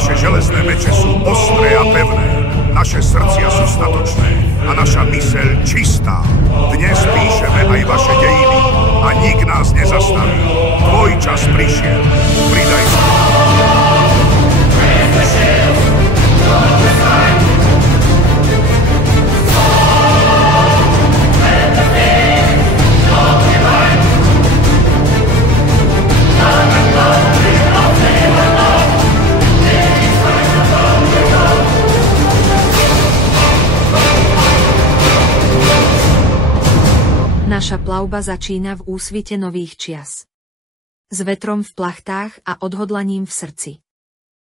Naše železné meče sú ostré a pevné. Naše srdcia sú statočné a naša myseľ čistá. Dnes píšeme aj vaše dejiny a nik nás nezastaví. Tvoj čas prišiel. Pridaj sa. Naša plavba začína v úsvite nových čias. S vetrom v plachtách a odhodlaním v srdci.